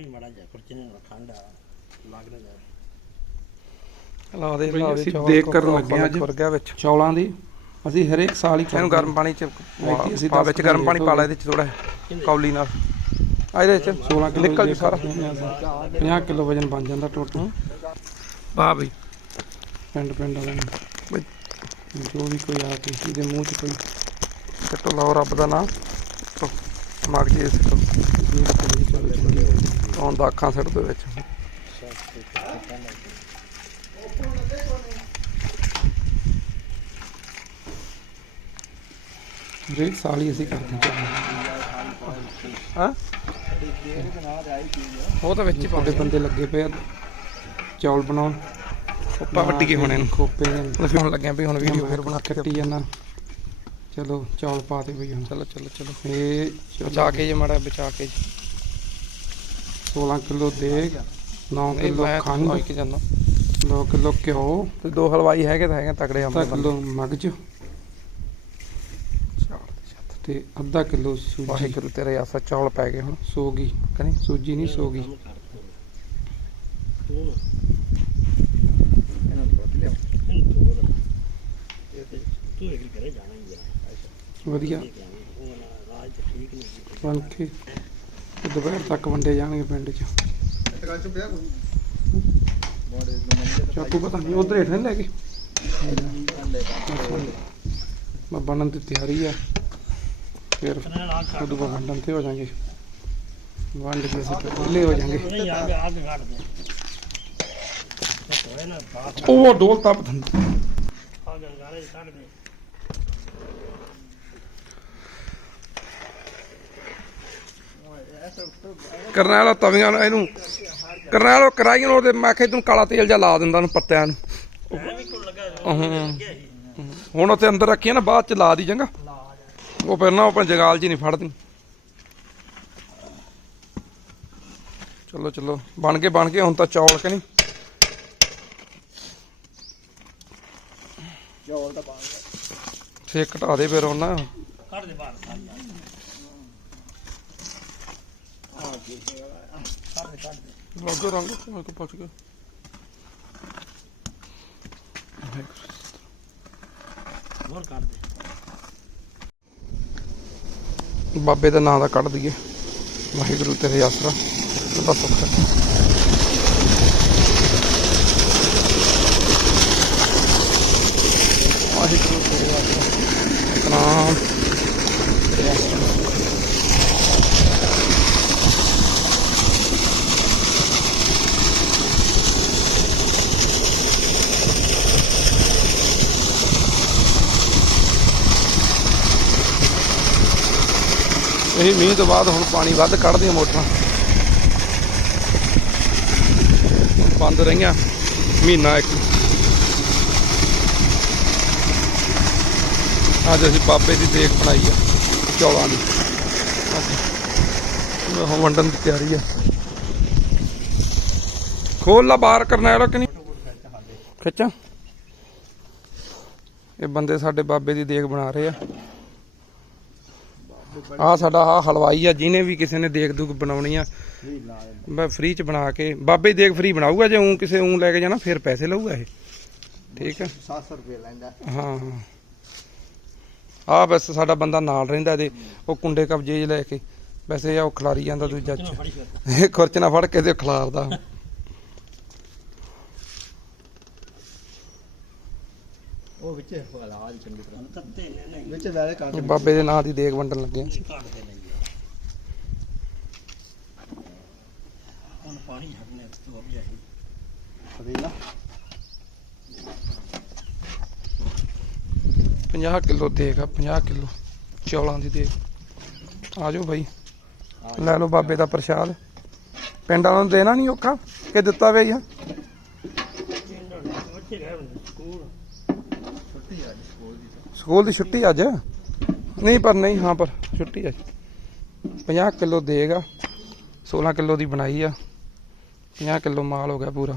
ਵੀ ਮੜਾ ਜਾ ਕੁਰਚੀ ਨੇ ਖੰਡ ਆ ਲੱਗ ਰਿਹਾ ਲਾ ਦੇ ਬਈ ਲਾ ਦੇ ਅਸੀਂ ਚੌਲ ਦੇਖ ਕੋਲ ਕਰਨ ਲੱਗੇ ਹਾਂ ਅੱਜ। ਖੁਰ ਗਿਆ ਵਿੱਚ। ਚੌਲਾਂ ਦੀ। ਅਸੀਂ ਹਰੇਕ ਸਾਲ ਹੀ ਇਹਨੂੰ ਕਰਦੇ ਗਰਮ ਪਾਣੀ ਚ ਐਤਕੀ ਅਸੀਂ ਪਾ ਦਸ ਵਿੱਚ ਕੁ ਗਰਮ ਦਿਨ ਪਾਣੀ ਲੇਟ ਪਾ ਹੋ ਲੈ ਗਏ। ਇਹਦੇ ਚ ਥੋੜਾ ਕੌਲੀ ਨਾਲ। ਆ ਇਹਦੇ ਚ 16 ਕਿਲੋ ਨਿਕਲ ਦੇ ਜੂ ਸਾਰਾ। 50 ਕਿਲੋ ਵਜਨ ਬਣ ਜਾਂਦਾ ਟੋਟਲ। ਵਾਹ ਬਈ। ਪਿੰਡ ਪਿੰਡ ਵਾਲਿਆਂ ਬਈ। ਨੂੰ ਜੋ ਵੀ ਕੋਈ ਆ ਕੇ ਇਹਦੇ ਮੂੰਹ 'ਚ ਕੋਈ ਸਿੱਟੋ ਲਾਓ ਰੱਬ ਦਾ ਨਾਮ। ਮਗ ਜੀ ਸਿੱਟੋ ਆਉਣ ਦਾ ਅੱਖਾਂ ਸਿੱਟ ਦੇ ਵਿੱਚ। ਹਰੇਕ ਸਾਲ ਹੀ ਅਸੀਂ ਕਰਦੇ ਹਾਂ। ਹਾਂ? ਉਹ ਤਾਂ ਵਿੱਚ ਪਾਉਂਦੇ ਬੰਦੇ ਲੱਗੇ ਪਏ ਆ। ਚੌਲ ਬਣਾਉਣ। ਉੱਪਾ ਵੱਟੀ ਕੇ ਹੋਣੇ ਨੂੰ। ਖੋਪੇ ਹੁਣ ਲੱਗਿਆ ਵੀ ਹੁਣ ਵੀਡੀਓ ਫੇਰ ਬਣਾ ਕੇ ਕੱਟੀ ਜਾਂਦਾ। ਚਲੋ ਚੌਲ ਪਾ ਦੇ ਬਈ ਹੁਣ। ਚਲੋ ਚਲੋ ਚਲੋ। ਇਹ ਬਚਾ ਕੇ ਜੇ ਮਾੜਾ ਬਚਾ ਕੇ ਜੀ। 16 ਕਿਲੋ ਦੇਗ 9 ਇਹ ਕਿਲੋ ਮੈਂ ਖੰਡ। ਖੰਡ ਕੇ ਜਾਂਦਾ। 2 ਕਿਲੋ ਘਿਓ। ਤੇ ਦੋ ਹਲਵਾਈ ਹੈਗੇ ਤਾਂ ਹੈਗੇ ਤਕੜੇ ਅੱਧਾ ਹਮਲੇ ਕਿਲੋ ਮਗਜ। ਤੇ ਅੱਧਾ ਕਿਲੋ ਸੂਜੀ। ਵਾਹਿਗੁਰੂ ਤੇਰੇ ਆਸਾ ਚੌਲ ਪੈ ਗਏ ਹੁਣ। ਸੋਗੀ। ਕਨੀ ਸੂਜੀ ਨਹੀਂ ਸੋਗੀ। ਇਹਨਾਂ ਨੂੰ ਪੁੱਛ ਲਿਆ ਤੂੰ ਇਹ ਕਰੇ ਜਾਣਾ? ਵਧੀਆ। ਉਹ ਬਣ ਕੇ ਦੁਪਹਿਰ ਤੱਕ ਵੰਡੇ ਜਾਣਗੇ ਪਿੰਡ 'ਚ। ਚਾਕੂ ਪਤਾ ਨਹੀਂ ਉਧਰ ਹੇਠ ਨਹੀਂ ਲੈ ਕੇ ਮੈਂ ਬਣਨ ਦੀ ਤਿਆਰੀ ਆ। ਫਿਰ ਉਦੋਂ ਬਾਅਦ ਵੰਡਣ ਤੇ ਹੋ ਜਾਾਂਗੇ ਵੰਡ ਕੇ ਅਸੀਂ ਫਿਰ ਹੋ ਜਾਾਂਗੇ ਉਹ ਡੋਲ ਤਪ ਦਿੰਦਾ ਆ ਗੰਗਾਰੇ ਕੱਢ ਦੇ ਕਰਨੈਲ ਤਵੀਆਂ ਨੂੰ ਇਹਨੂੰ। ਕਰਨੈਲ ਕਰਾਈਆਂ ਨੂੰ ਉਹਦੇ ਮੈਂ ਕਿਹਾ ਤੈਨੂੰ ਕਾਲਾ ਤੇਲ ਜਾਂ ਲਾ ਦਿੰਦਾ ਉਹਨੂੰ ਪੱਤਿਆਂ ਨੂੰ। ਹੁਣ ਉੱਥੇ ਅੰਦਰ ਰੱਖੀਆਂ ਨਾ ਬਾਅਦ ਚ ਲਾ ਦੀ ਚੰਗਾ। ਉਹ ਫਿਰ ਨਾ ਆਪਾਂ ਜਗਾਲ ਜੀ ਨਹੀਂ ਫੜਦੀ। ਚਲੋ ਚਲੋ। ਬਣ ਕੇ ਬਣ ਕੇ ਹੁਣ ਤਾਂ ਚੌਲ ਕਿ ਨਹੀਂ? ਚੌਲ ਤਾਂ ਪਾ ਛੇਕ ਘਟਾ ਦੇ ਫਿਰ ਉਹਨਾਂ। ਕੱਢ ਦੇ ਬਾਹਰ ਕੱਢ ਦੇ ਕੱਢ ਦੇ ਕੱਢ ਦੇ ਲੱਗੋ ਰੰਗ ਮੈਂ ਤਾਂ ਪੁੱਛ ਗਿਆ ਹੋਰ ਕੱਢ ਦੇ ਬਾਬੇ ਦਾ ਨਾਂ ਦਾ ਕੱਢ ਦਈਏ। ਵਾਹਿਗੁਰੂ ਤੇਰੇ ਆਸਰਾ ਉਹਦਾ ਸੁੱਖ ਰੱਖੇ। ਵਾਹਿਗੁਰੂ ਤੇਰੇ ਆਸਰਾ। ਸਤਨਾਮ। ਇਹ ਮੀਂਹ ਤੋਂ ਬਾਅਦ ਹੁਣ ਪਾਣੀ ਵੱਧ ਕੱਢਦੀਆਂ ਮੋਟਰਾਂ। ਬੰਦ ਰਹੀਆਂ, ਮਹੀਨਾ ਇੱਕ। ਅੱਜ ਅਸੀਂ ਬਾਬੇ ਦੀ ਦੇਖ ਬਣਾਈ ਆ, ਚੌਲਾਂ ਦੀ। ਹੁਣ ਵੰਡਣ ਦੀ ਤਿਆਰੀ ਆ। ਖੋਲ ਲਾ ਬਾਹਰ ਕਰਨਾ ਕਿ ਨਹੀਂ? ਖਿੱਚਾਂ। ਇਹ ਬੰਦੇ ਸਾਡੇ ਬਾਬੇ ਦੀ ਦੇਖ ਬਣਾ ਰਹੇ ਆ। ਆ ਸਾਡਾ ਆ ਹਲਵਾਈ ਆ ਜਿਹਨੇ ਵੀ ਕਿਸੇ ਨੇ ਦੇਖ ਦੁਖ ਬਣਾਉਣੀ ਆ। ਮੈਂ ਫ੍ਰੀ ਚ ਬਣਾ ਕੇ ਬਾਬੇ ਦੇਖ ਫ੍ਰੀ ਬਣਾਊਗਾ ਜੇ ਉਂ ਕਿਸੇ ਉਂ ਲੈ ਕੇ ਜਾਣਾ ਫਿਰ ਪੈਸੇ ਲਊਗਾ ਇਹ। ਠੀਕ ਆ? 700 ਰੁਪਏ ਲੈਂਦਾ। ਹਾਂ ਹਾਂ। ਆ ਬਸ ਸਾਡਾ ਬੰਦਾ ਨਾਲ ਰਹਿੰਦਾ ਇਹਦੇ ਉਹ ਕੁੰਡੇ ਕਬਜੇ ਲੈ ਕੇ। ਵੈਸੇ ਆ ਉਹ ਖਿਲਾਰੀ ਜਾਂਦਾ ਦੂਜਾ ਚ। ਇਹ ਖੁਰਚ ਨਾ ਫੜ ਕੇ ਤੇ ਖਿਲਾਰਦਾ। ਉਹ ਵਿੱਚ ਇਲਾਜ ਚੰਗੀ ਤਰ੍ਹਾਂ। ਤੱਤੇ ਨੇ ਨਹੀਂ। ਵਿੱਚ ਵੈਲੇ ਕਰ ਇਹ ਬਾਬੇ ਦੇ ਨਾਂ ਦੀ ਦੇਖ ਵੰਡਣ ਲੱਗੇ ਆ ਕੱਢ ਦੇ ਲਈ ਹੁਣ ਪਾਣੀ ਛੱਡਨੇ ਤੋਂ ਅਬ ਜਾਈ ਫਦੀਲਾ 50 ਕਿਲੋ ਦੇਖ ਆ 50 ਕਿਲੋ ਚੌਲਾਂ ਦੀ ਦੇਖ ਆ ਜਾਓ ਬਾਈ। ਲੈ ਲਓ ਬਾਬੇ ਦਾ ਪ੍ਰਸ਼ਾਦ। ਪਿੰਡ ਵਾਲਿਆਂ ਨੂੰ ਦੇਣਾ ਨਹੀਂ ਔਖਾ? ਕਿ ਦਿੱਤਾ ਵੇ ਆ ਬੱਚੇ ਗਏ ਹੋਣੇ ਸਕੂਲ ਛੁੱਟੀ ਅੱਜ ਸਕੂਲ ਦੀ ਛੁੱਟੀ ਅੱਜ? ਨਹੀਂ, ਪਰ ਨਹੀਂ, ਹਾਂ, ਪਰ ਛੁੱਟੀ ਅੱਜ। 50 ਕਿਲੋ ਦੇਗਾ 16 ਕਿਲੋ ਦੀ ਬਣਾਈ ਆ। 50 ਕਿਲੋ ਮਾਲ ਹੋ ਗਿਆ ਪੂਰਾ।